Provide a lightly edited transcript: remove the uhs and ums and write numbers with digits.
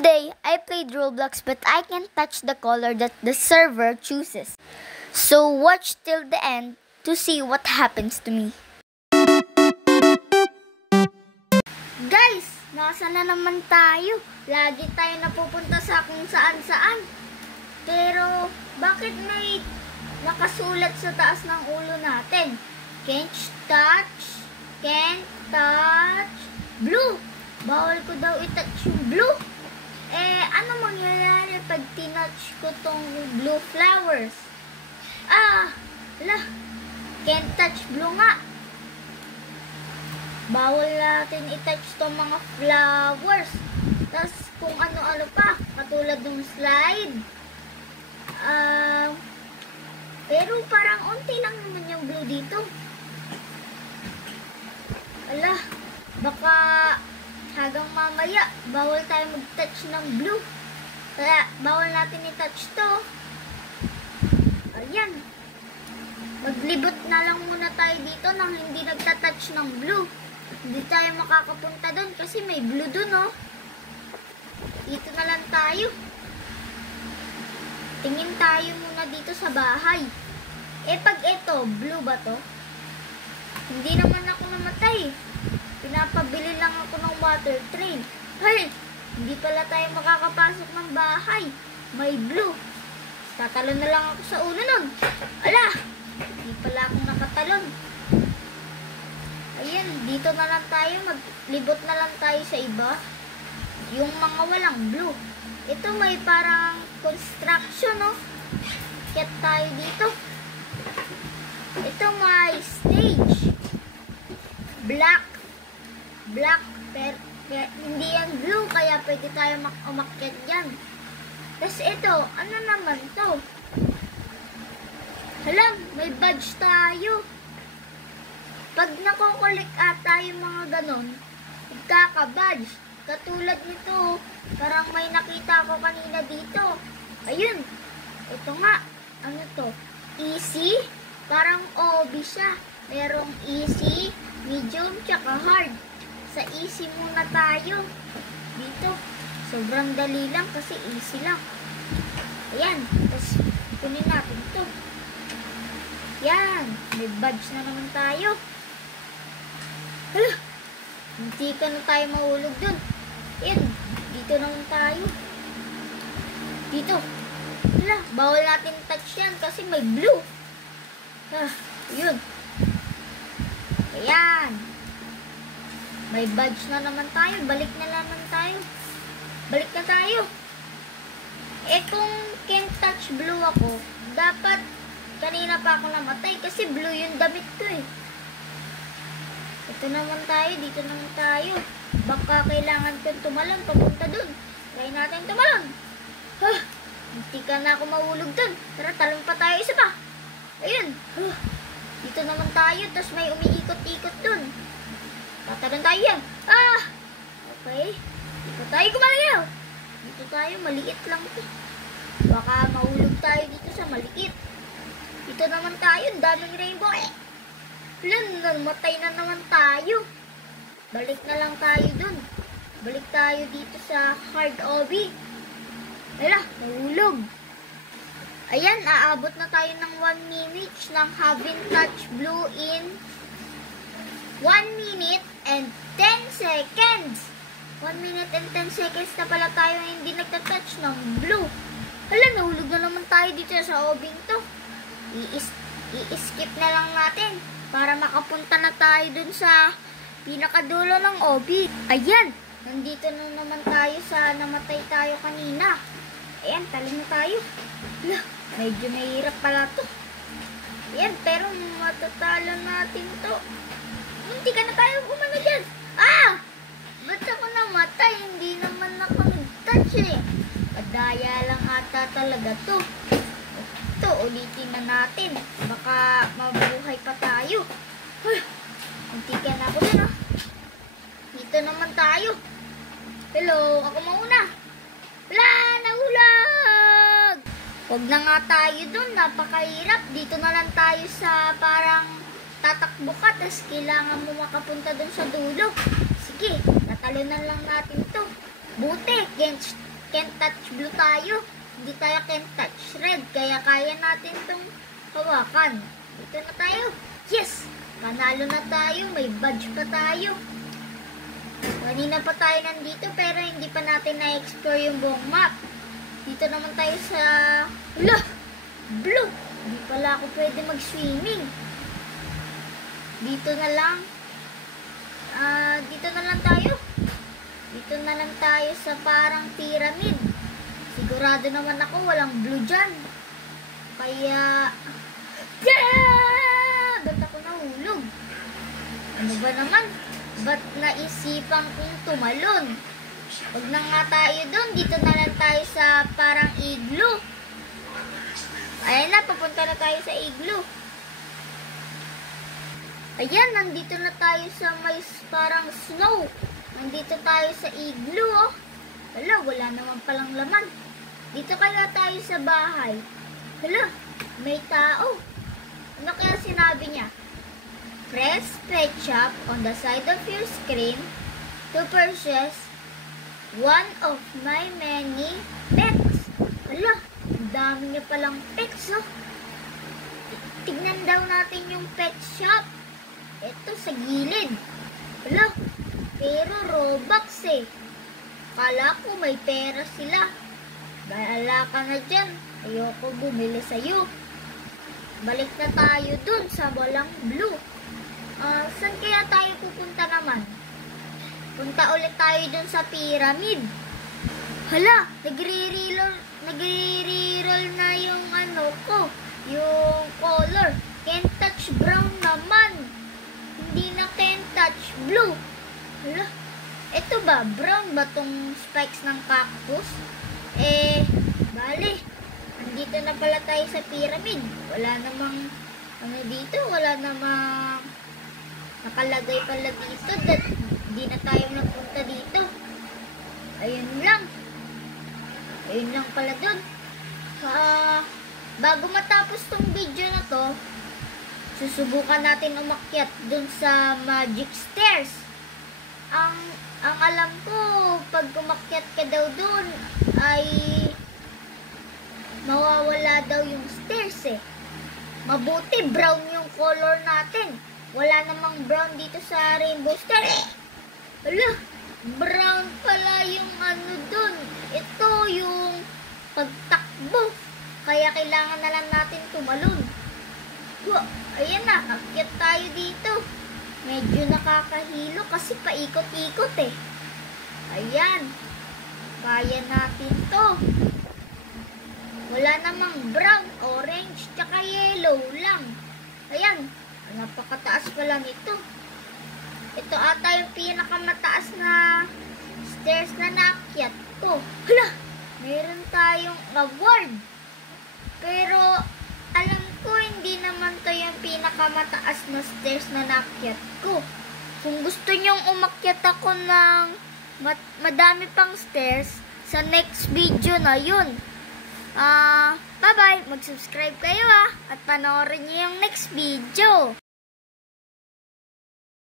Today, I played Roblox but I can't touch the color that the server chooses. So watch till the end to see what happens to me. Guys, nasa na naman tayo? Lagi tayo napupunta sa kung saan-saan. Pero, bakit may nakasulat sa taas ng ulo natin? Can't touch blue. Bawal ko daw i-touch yung blue. Ano mangyayari pag tinouch ko tong blue flowers? Can't touch blue nga. Bawal natin i-touch tong mga flowers. Tapos kung ano-ano pa, katulad ng slide. Pero parang unti lang naman yung blue dito. Baka hanggang mamaya, bawal tayo mag-touch ng blue. Kaya, bawal natin i-touch to. Ayan. Maglibot na lang muna tayo dito nang hindi nagta-touch ng blue. Hindi tayo makakapunta doon kasi may blue doon, oh. Dito na lang tayo. Tingin tayo muna dito sa bahay. Pag ito, blue ba to? Hindi naman ako namatay. Pinapabili lang ako ng water train. Hindi pala tayo makakapasok ng bahay. May blue. Tatalon na lang ako sa ulo nun. Hindi pala ako nakatalon. Ayan, dito na lang tayo. Maglibot na lang tayo sa iba. Yung mga walang blue. Ito may parang construction, no? Kaya tayo dito. Ito may stage. Black, pero hindi yan blue, kaya pwede tayo umakyat dyan. Tapos ito, ano naman to? May badge tayo. Pag nakukulik ata yung mga ganon, magkaka-badge. Katulad nito, parang may nakita ko kanina dito. Ayun, ito nga, ano to? Easy, parang OB siya. Merong easy, medium, tsaka hard. Sa easy muna tayo. Dito. Sobrang dali lang kasi easy lang. Ayan. Tapos, kunin natin ito. Yan. May badge na naman tayo. Hindi ka na tayo mahulog dun. Ayan. Dito naman tayo. Dito. Bawal natin touch yan kasi may blue. Yun. Ayan. May badge na naman tayo. Balik na naman tayo. Balik na tayo. Kung can't touch blue ako, dapat kanina pa ako namatay kasi blue yung damit ko eh. Ito naman tayo. Dito naman tayo. Baka kailangan kong tumalon papunta dun. Try natin tumalon. Hindi ka na ako mahulog dun. Tara, talon pa tayo. Isa pa. Ayun. Dito naman tayo. Tapos may umiikot-ikot dun. Tatalon tayo yan. Okay. Dito tayo gumalayaw. Dito tayo. Maliit lang ito. Baka mahulog tayo dito sa maliit. Dito naman tayo. Daming rainbow eh. Namatay na naman tayo. Balik na lang tayo dun. Balik tayo dito sa hard obby. Mahulog. Ayan, aabot na tayo ng 1 minute ng haven't touched blue in 1 minute and 10 seconds. 1 minute and 10 seconds na pala tayo hindi nagtatouch ng blue. Nahulog na naman tayo dito sa obing to. I-skip na lang natin para makapunta na tayo dun sa pinakadulo ng obi. Ayan, nandito na naman tayo sa namatay tayo kanina. Ayan, talon na tayo. Medyo mahirap pala to. Ayan, pero matatalo natin to. Hindi ka na tayo umano dyan. Ba't ako namatay? Hindi naman ako nag-touch eh. Padaya lang ata talaga to. Ito, ulitin na natin. Baka mabuhay pa tayo. Hindi ka na ako dyan, oh. Dito naman tayo. Hello, ako mauna. Nahulag! Huwag na nga tayo dun. Napakahirap. Dito na lang tayo sa parang tatakbo ka, tapos kailangan mo makapunta dun sa dulo. Sige, tatalunan lang natin to. Buti, can't touch blue tayo. Hindi tayo can't touch red. Kaya kaya natin tong hawakan. Dito na tayo. Yes! Panalo na tayo. May badge pa tayo. Kanina pa tayo nandito pero hindi pa natin na-explore yung buong map. Dito naman tayo sa... Hala! Blue! Hindi pala ako pwede mag-swimming. Dito na lang. Dito na lang tayo. Dito na lang tayo sa parang pyramid. Sigurado naman ako walang blue dyan. Kaya... Yeah! Ba't ako nahulog? Ano ba naman? Ba't naisipan kong tumalon? Huwag na nga tayo doon. Dito na lang tayo sa parang igloo. Ayan na, papunta na tayo sa igloo. Ayan, nandito na tayo sa may parang snow. Nandito tayo sa igloo, oh. Hala, wala naman palang laman. Dito kaya tayo sa bahay. Hala, may tao. Ano kaya sinabi niya? Press pet shop on the side of your screen to purchase one of my many pets. Hala, ang dami niya palang pets, oh. Tignan daw natin yung pet shop. Ito sa gilid. Hala, pero Robux eh. Kala ko may pera sila. Bahala ka na dyan. Ayoko bumili sa'yo. Balik na tayo dun sa walang blue. Saan kaya tayo pupunta naman? Punta ulit tayo dun sa pyramid. Hala, nagre-reroll na yung ano ko. Yung color. Can't touch brown naman. Hindi na can't touch blue. Hala, ito ba? Brown ba tong spikes ng cactus? Bale. Nandito na pala tayo sa pyramid. Wala namang, ano dito? Wala namang nakalagay pala dito. Hindi na tayo nagpunta dito. Ayun lang. Ayun lang pala dun. Bago matapos tong video na to, susubukan natin umakyat dun sa magic stairs. Ang alam ko, pag umakyat ka daw dun, ay mawawala daw yung stairs eh. Mabuti, brown yung color natin. Wala namang brown dito sa Rainbow Stairs. Hala, brown pala yung ano dun. Ito yung pagtakbo. Kaya kailangan na lang natin tumalon. Ayan na, akyat tayo dito. Medyo nakakahilo kasi paikot-ikot eh. Ayan. Kaya natin to. Wala namang brown, orange, tsaka yellow lang. Ayan. Napakataas pala nito. Ito ata yung pinakamataas na stairs na naakyat ko. Hala! Meron tayong award. Pero alam ko hindi naman to yung pinakamataas na stairs na naakyat ko. Kung gusto nyong umakyat ako ng madami pang stairs, sa next video na yun. Bye-bye! Mag-subscribe kayo at panoorin niyo yung next video.